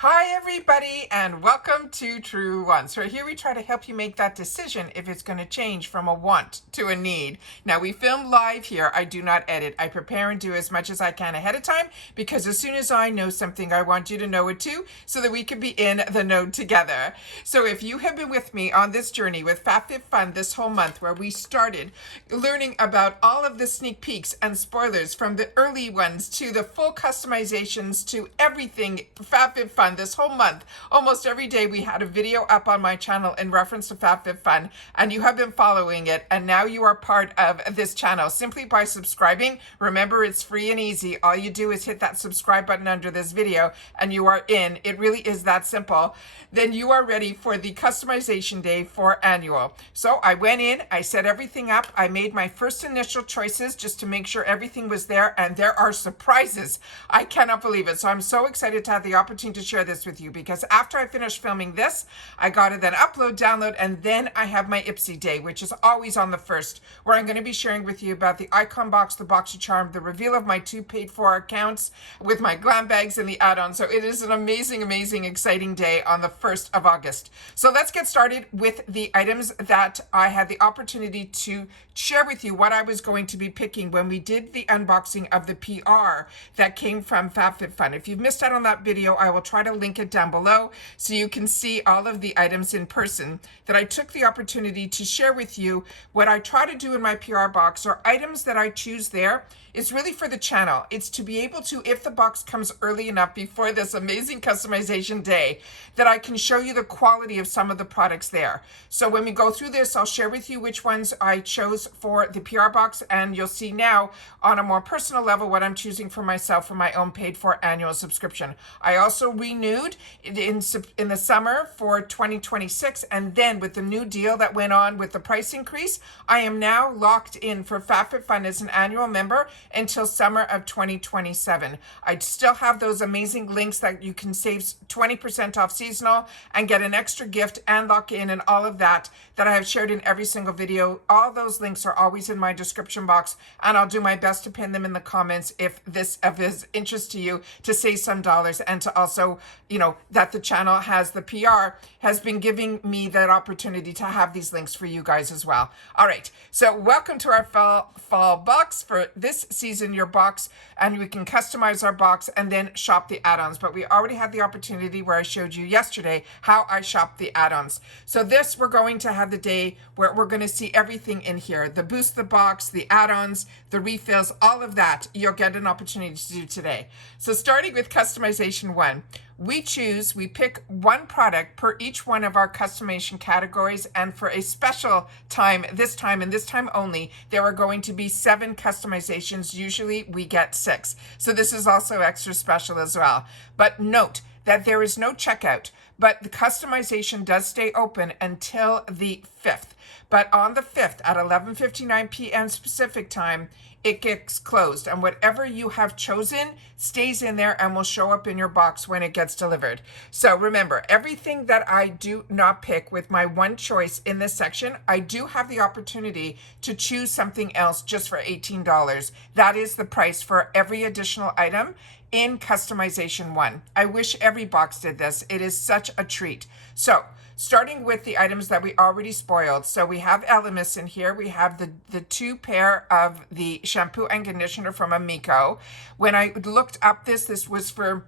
Hi everybody and welcome to Truewants, where here we try to help you make that decision if it's going to change from a want to a need. Now we film live here. I do not edit. I prepare and do as much as I can ahead of time because as soon as I know something, I want you to know it too so that we can be in the know together. So if you have been with me on this journey with FABFITFUN this whole month where we started learning about all of the sneak peeks and spoilers from the early ones to the full customizations to everything FABFITFUN this whole month, almost every day we had a video up on my channel in reference to FABFITFUN, and you have been following it, and now you are part of this channel simply by subscribing. Remember, it's free and easy. All you do is hit that subscribe button under this video and you are in. It really is that simple. Then you are ready for the customization day for annual. So I went in, I set everything up, I made my first initial choices just to make sure everything was there, and there are surprises. I cannot believe it. So I'm so excited to have the opportunity to share this with you, because after I finish filming this, I got to then upload, download, and then I have my Ipsy day, which is always on the 1st, where I'm going to be sharing with you about the icon box, the box of charm, the reveal of my 2 paid for accounts with my glam bags and the add-ons. So it is an amazing, amazing, exciting day on the 1st of August. So let's get started with the items that I had the opportunity to share with you what I was going to be picking when we did the unboxing of the PR that came from FABFITFUN. If you've missed out on that video, I will try to link it down below so you can see all of the items in person that I took the opportunity to share with you. What I try to do in my PR box or items that I choose there is really for the channel. It's to be able to, if the box comes early enough before this amazing customization day, that I can show you the quality of some of the products there. So when we go through this, I'll share with you which ones I chose for the PR box, and you'll see now on a more personal level what I'm choosing for myself for my own paid for annual subscription. I also renewed in the summer for 2026, and then with the new deal that went on with the price increase, I am now locked in for FABFITFUN as an annual member until summer of 2027. I still have those amazing links that you can save 20% off seasonal and get an extra gift and lock in and all of that I have shared in every single video. All those links are always in my description box, and I'll do my best to pin them in the comments if this is interest to you, to save some dollars, and to also, you know, that the channel has the PR has been giving me that opportunity to have these links for you guys as well. All right, so welcome to our fall box for this season, your box, and we can customize our box and then shop the add-ons. But we already had the opportunity where I showed you yesterday how I shop the add-ons. So this, we're going to have the day where we're going to see everything in here: the boost the box, the add-ons, the refills, all of that you'll get an opportunity to do today. So starting with customization 1, we pick one product per each one of our customization categories, and for a special time, this time and this time only, there are going to be 7 customizations. Usually we get 6. So this is also extra special as well. But note that there is no checkout, but the customization does stay open until the 5th. But on the 5th at 11:59 p.m. Pacific time, it gets closed, and whatever you have chosen stays in there and will show up in your box when it gets delivered. So remember, everything that I do not pick with my one choice in this section, I do have the opportunity to choose something else just for $18. That is the price for every additional item in customization 1. I wish every box did this. It is such a treat. So starting with the items that we already spoiled. So we have Elemis in here. We have the 2 pair of the shampoo and conditioner from Amico. When I looked up this was for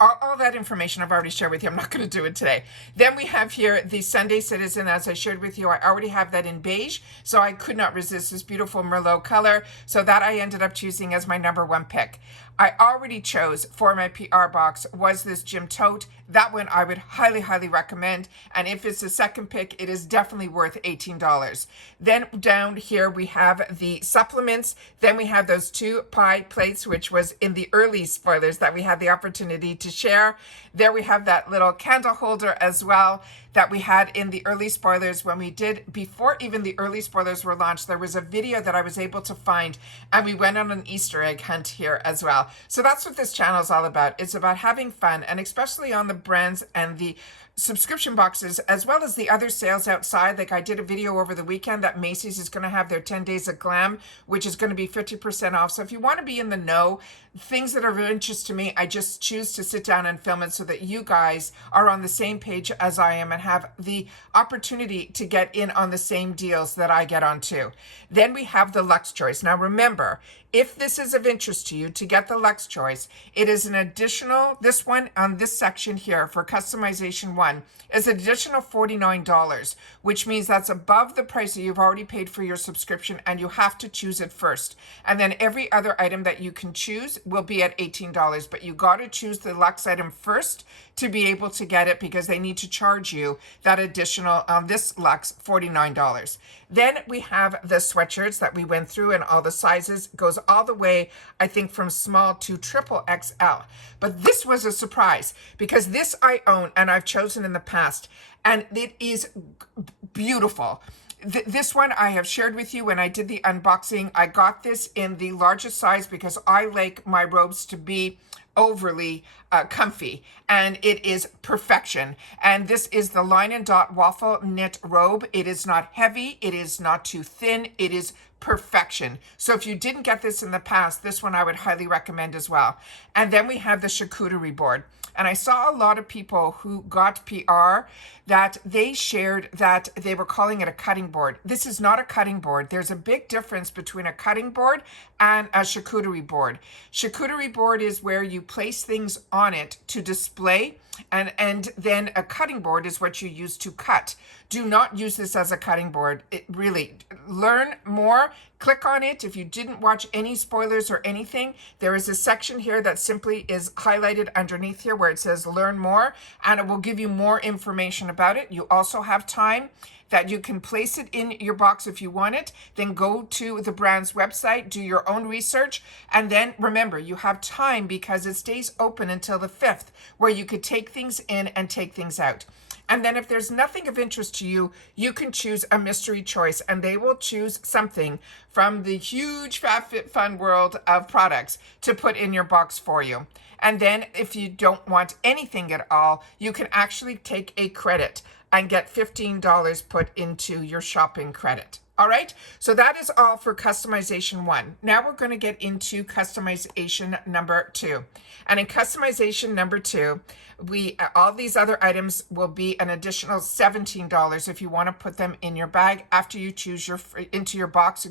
all that information I've already shared with you. I'm not going to do it today. Then we have here the Sunday Citizen. As I shared with you, I already have that in beige, so I could not resist this beautiful Merlot color. So that I ended up choosing as my number 1 pick. I already chose for my PR box was this Gym Tote. That one I would highly, highly recommend. And if it's a second pick, it is definitely worth $18. Then down here we have the supplements. Then we have those 2 pie plates, which was in the early spoilers that we had the opportunity to share. There we have that little candle holder as well that we had in the early spoilers when we did, before even the early spoilers were launched, there was a video that I was able to find, and we went on an Easter egg hunt here as well. So that's what this channel is all about. It's about having fun, and especially on the brands and the subscription boxes, as well as the other sales outside. Like I did a video over the weekend that Macy's is going to have their 10 days of glam, which is going to be 50% off. So if you want to be in the know, things that are of interest to me, I just choose to sit down and film it so that you guys are on the same page as I am and have the opportunity to get in on the same deals that I get on too. Then we have the Luxe Choice. Now remember, if this is of interest to you, to get the Luxe Choice, it is an additional, this one on this section here for customization 1 is an additional $49, which means that's above the price that you've already paid for your subscription, and you have to choose it first. And then every other item that you can choose will be at $18, but you got to choose the Luxe item first to be able to get it, because they need to charge you that additional, this Luxe, $49. Then we have the sweatshirts that we went through, and all the sizes goes all the way, I think, from small to triple XL. But this was a surprise, because this I own and I've chosen in the past, and it is beautiful. This one I have shared with you when I did the unboxing. I got this in the largest size because I like my robes to be overly comfy, and it is perfection. And this is the Line and Dot waffle knit robe. It is not heavy, it is not too thin, it is perfection. So if you didn't get this in the past, this one I would highly recommend as well. And then we have the charcuterie board. And I saw a lot of people who got PR that they shared that they were calling it a cutting board. This is not a cutting board. There's a big difference between a cutting board and a charcuterie board. Charcuterie board is where you place things on it to display, and then a cutting board is what you use to cut. Do not use this as a cutting board. It really, learn more. Click on it. If you didn't watch any spoilers or anything, there is a section here that simply is highlighted underneath here where it says learn more, and it will give you more information about it. You also have time that you can place it in your box if you want it. Then go to the brand's website, do your own research, and then remember, you have time because it stays open until the 5th, where you could take things in and take things out. And then if there's nothing of interest to you, you can choose a mystery choice, and they will choose something from the huge FABFITFUN world of products to put in your box for you. And then if you don't want anything at all, you can actually take a credit and get $15 put into your shopping credit. All right, so that is all for customization 1. Now we're going to get into customization number 2. And in customization number 2, all these other items will be an additional $17 if you want to put them in your bag after you choose into your box,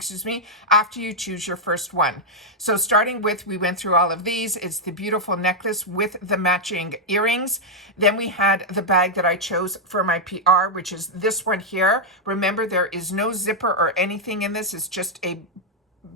after you choose your first one. So starting with, we went through all of these. It's the beautiful necklace with the matching earrings. Then we had the bag that I chose for my PR, which is this one here. Remember, there is no zipper or anything in this. It's just a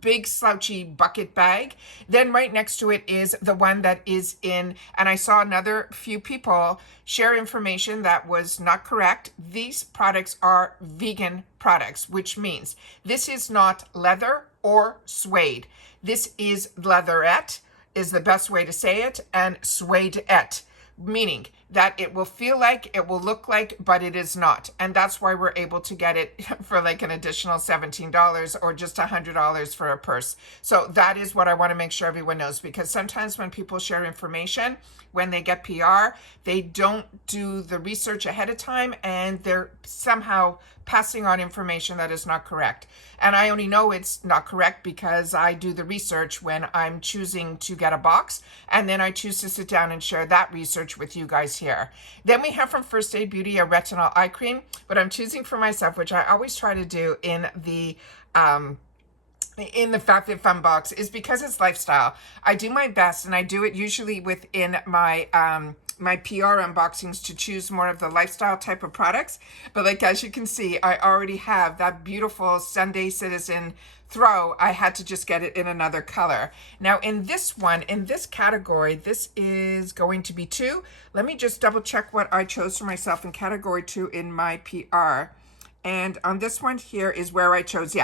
big slouchy bucket bag. Then right next to it is the one that is in, and I saw another few people share information that was not correct. These products are vegan products, which means this is not leather or suede. This is leatherette is the best way to say it, and suede-ette, meaning that it will feel like, it will look like, but it is not. And that's why we're able to get it for like an additional $17 or just $100 for a purse. So that is what I want to make sure everyone knows, because sometimes when people share information, when they get PR, they don't do the research ahead of time, and they're somehow passing on information that is not correct. And I only know it's not correct because I do the research when I'm choosing to get a box, and then I choose to sit down and share that research with you guys here. Then we have from First Aid Beauty a retinol eye cream, but I'm choosing for myself, which I always try to do in the FABFITFUN box, is because it's lifestyle. I do my best, and I do it usually within my my PR unboxings to choose more of the lifestyle type of products. But like, as you can see, I already have that beautiful Sunday Citizen throw. I had to just get it in another color. Now in this one, in this category, this is going to be 2. Let me just double check what I chose for myself in category 2 in my PR. And on this one here is where I chose,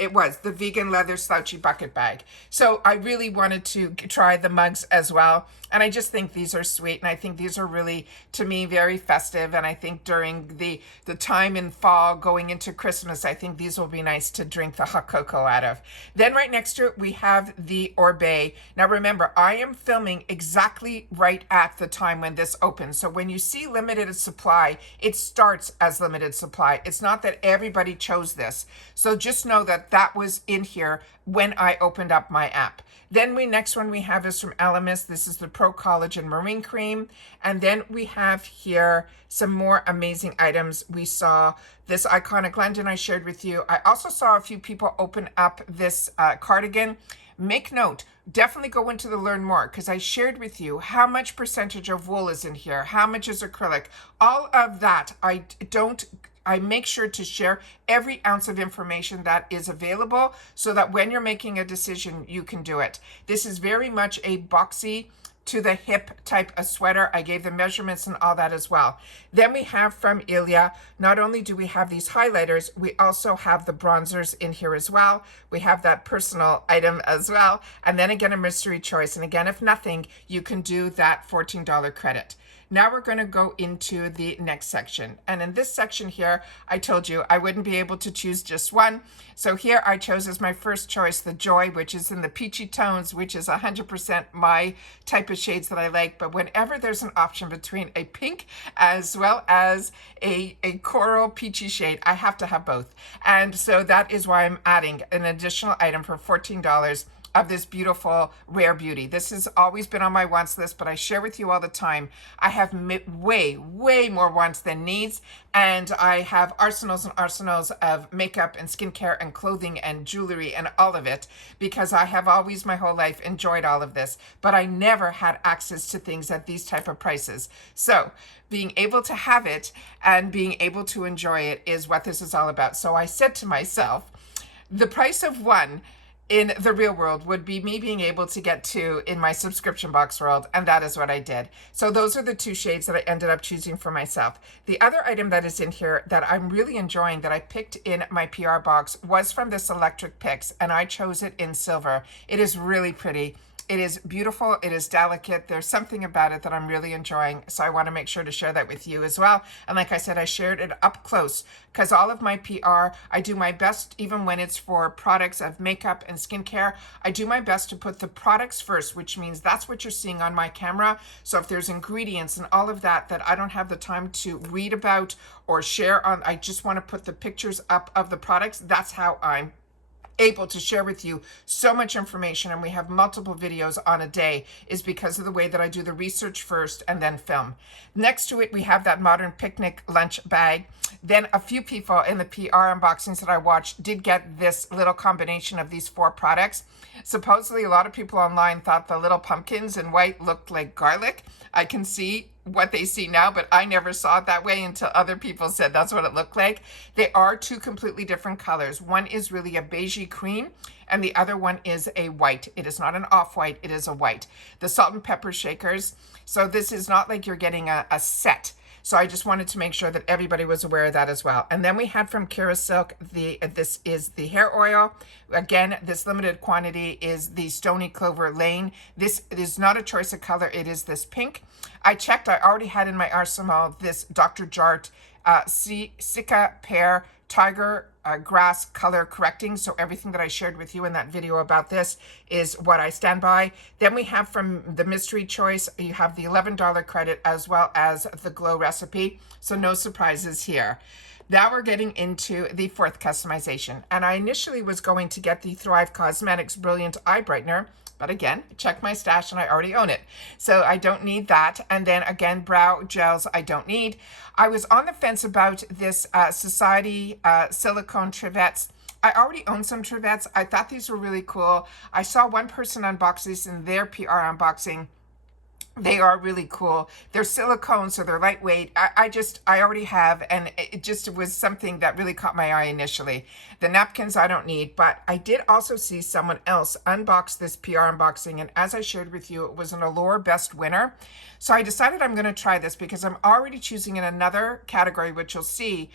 it was the vegan leather slouchy bucket bag. So I really wanted to try the mugs as well. And I just think these are sweet. And I think these are really, to me, very festive. And I think during the time in fall going into Christmas, I think these will be nice to drink the hot cocoa out of. Then right next to it, we have the Orbet. Now remember, I am filming exactly right at the time when this opens. So when you see limited supply, it starts as limited supply. It's not that everybody chose this. So just know that that was in here when I opened up my app. Then next one we have is from Elemis. This is the Pro Collagen Marine Cream. And then we have here some more amazing items. We saw this iconic London I shared with you. I also saw a few people open up this cardigan. Make note, definitely go into the learn more, because I shared with you how much percentage of wool is in here, how much is acrylic, all of that. I make sure to share every ounce of information that is available so that when you're making a decision, you can do it. This is very much a boxy to the hip type of sweater. I gave the measurements and all that as well. Then we have from Ilia, not only do we have these highlighters, we also have the bronzers in here as well. We have that personal item as well. And then again, a mystery choice. And again, if nothing, you can do that $14 credit. Now we're going to go into the next section. And in this section here, I told you I wouldn't be able to choose just one. So here I chose as my first choice the Joy, which is in the peachy tones, which is 100% my type of shades that I like. But whenever there's an option between a pink as well as a coral peachy shade, I have to have both. And so that is why I'm adding an additional item for $14 of this beautiful rare beauty. This has always been on my wants list, but I share with you all the time. I have way more wants than needs, and I have arsenals and arsenals of makeup and skincare and clothing and jewelry and all of it, because I have always my whole life enjoyed all of this, but I never had access to things at these type of prices. So being able to have it and being able to enjoy it is what this is all about. So I said to myself, the price of one in the real world would be me being able to get two in my subscription box world, and that is what I did. So those are the two shades that I ended up choosing for myself. The other item that is in here that I'm really enjoying that I picked in my PR box was from this Electric Picks, and I chose it in silver. It is really pretty. It is beautiful. It is delicate. There's something about it that I'm really enjoying. So I want to make sure to share that with you as well. And like I said, I shared it up close because all of my PR, I do my best, even when it's for products of makeup and skincare, I do my best to put the products first, which means that's what you're seeing on my camera. So if there's ingredients and all of that I don't have the time to read about or share on, I just want to put the pictures up of the products. That's how I'm able to share with you so much information, and we have multiple videos on a day, is because of the way that I do the research first and then film. Next to it, we have that modern picnic lunch bag. Then a few people in the PR unboxings that I watched did get this little combination of these 4 products. Supposedly, a lot of people online thought the little pumpkins in white looked like garlic. I can see what they see now, but I never saw it that way until other people said that's what it looked like. They are 2 completely different colors. One is really a beigey cream, and the other one is a white. It is not an off-white, it is a white. The salt and pepper shakers. So this is not like you're getting a set. So I just wanted to make sure that everybody was aware of that as well. And then we had from Kira Silk, this is the hair oil. Again, this limited quantity is the Stony Clover Lane. This is not a choice of color, it is this pink. I checked, I already had in my arsenal this Dr. Jart Sika Pear Tiger Grass Color Correcting. So everything that I shared with you in that video about this is what I stand by. Then we have from the mystery choice, you have the $11 credit as well as the glow recipe. So no surprises here. Now we're getting into the 4th customization. And I initially was going to get the Thrive Cosmetics Brilliant Eye Brightener, but again, check my stash and I already own it. So I don't need that. And then again, brow gels I don't need. I was on the fence about this Society Silicone Trivets. I already own some Trivets. I thought these were really cool. I saw one person unbox these in their PR unboxing, They are really cool. They're silicone, so they're lightweight. I already have, and it just was something that really caught my eye initially. The napkins I don't need, but I did also see someone else unbox this PR unboxing, and as I shared with you, it was an Allure Best winner. So I decided I'm going to try this because I'm already choosing in another category, which you'll see,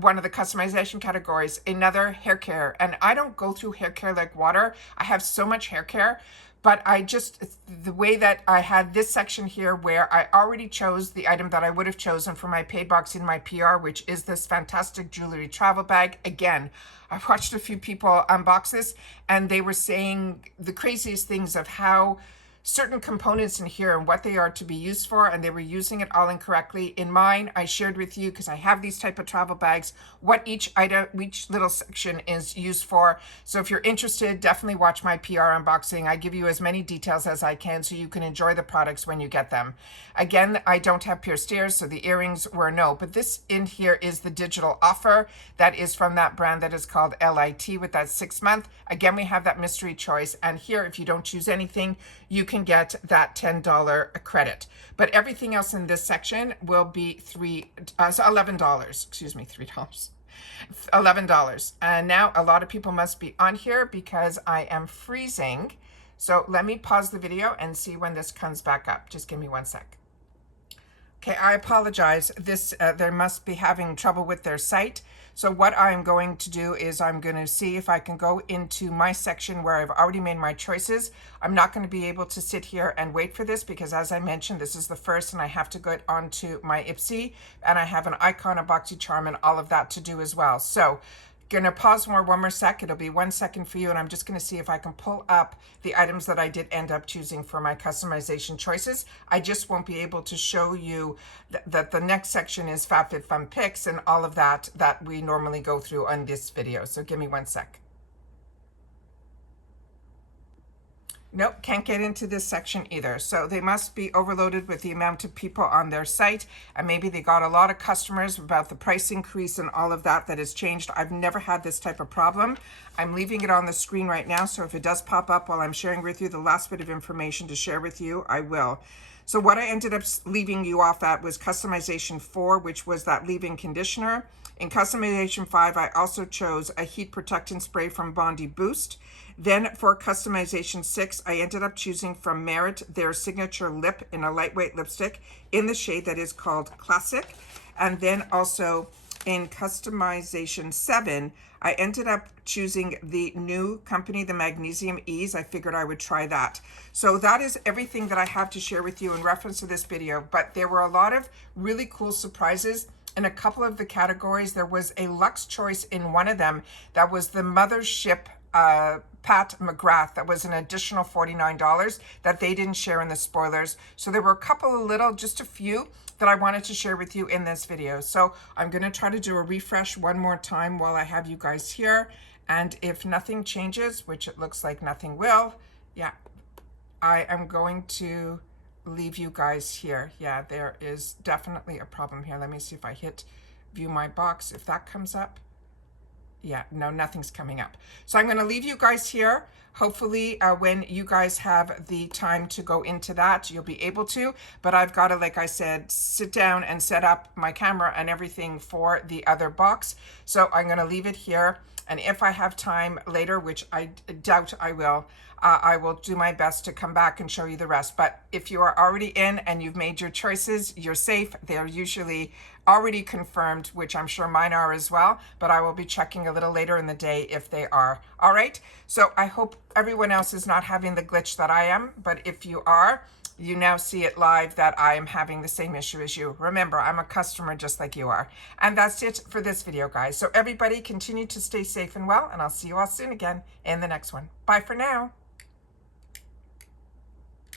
one of the customization categories, another hair care. And I don't go through hair care like water. I have so much hair care. But the way that I had this section here where I already chose the item that I would have chosen for my paid box in my PR, which is this fantastic jewelry travel bag. Again, I've watched a few people unbox this and they were saying the craziest things of how certain components in here and what they are to be used for, and they were using it all incorrectly. In mine, I shared with you, because I have these type of travel bags, what each item, each little section is used for. So if you're interested, definitely watch my PR unboxing. I give you as many details as I can so you can enjoy the products when you get them. Again, I don't have pierced ears, so the earrings were no, but this in here is the digital offer that is from that brand that is called LIT with that 6 month. Again, we have that mystery choice, and here, if you don't choose anything, you can get that $10 credit. But everything else in this section will be $11. Excuse me, $3. $11. And now a lot of people must be on here because I am freezing. So let me pause the video and see when this comes back up. Just give me 1 sec. Okay, I apologize. They must be having trouble with their site. So what I'm going to do is I'm going to see if I can go into my section where I've already made my choices. I'm not going to be able to sit here and wait for this because, as I mentioned, this is the first and I have to get onto my Ipsy, and I have an icon, a BoxyCharm, and all of that to do as well. So gonna pause one more sec. It'll be 1 second for you, and I'm just gonna see if I can pull up the items that I did end up choosing for my customization choices. I just won't be able to show you that the next section is FABFITFUN picks and all of that we normally go through on this video. So give me 1 sec. Nope, can't get into this section either. So they must be overloaded with the amount of people on their site, and maybe they got a lot of customers about the price increase and all of that has changed. I've never had this type of problem. I'm leaving it on the screen right now, so if it does pop up while I'm sharing with you the last bit of information to share with you, I will. So what I ended up leaving you off at was customization 4, which was that leave-in conditioner. In customization 5, I also chose a heat protectant spray from Bondi Boost. Then for customization 6, I ended up choosing from Merit their signature lip in a lightweight lipstick in the shade that is called Classic. And then also in customization 7, I ended up choosing the new company, the Magnesium Ease. I figured I would try that. So that is everything that I have to share with you in reference to this video, but there were a lot of really cool surprises in a couple of the categories. There was a Luxe choice in one of them that was the Mothership Pat McGrath. That was an additional $49 that they didn't share in the spoilers. So there were a couple of little, just a few that I wanted to share with you in this video. So I'm going to try to do a refresh one more time while I have you guys here. And if nothing changes, which it looks like nothing will, yeah, I am going to leave you guys here. Yeah, there is definitely a problem here. Let me see if I hit view my box, if that comes up. Yeah, no, nothing's coming up. So I'm going to leave you guys here. Hopefully when you guys have the time to go into that, you'll be able to. But I've got to, like I said, sit down and set up my camera and everything for the other box. So I'm going to leave it here. And if I have time later, which I doubt I will do my best to come back and show you the rest. But if you are already in and you've made your choices, you're safe. They're usually already confirmed, which I'm sure mine are as well, but I will be checking a little later in the day if they are. All right, so I hope everyone else is not having the glitch that I am, but if you are, you now see it live that I am having the same issue as you. Remember, I'm a customer just like you are. And that's it for this video, guys. So everybody continue to stay safe and well, and I'll see you all soon again in the next one. Bye for now.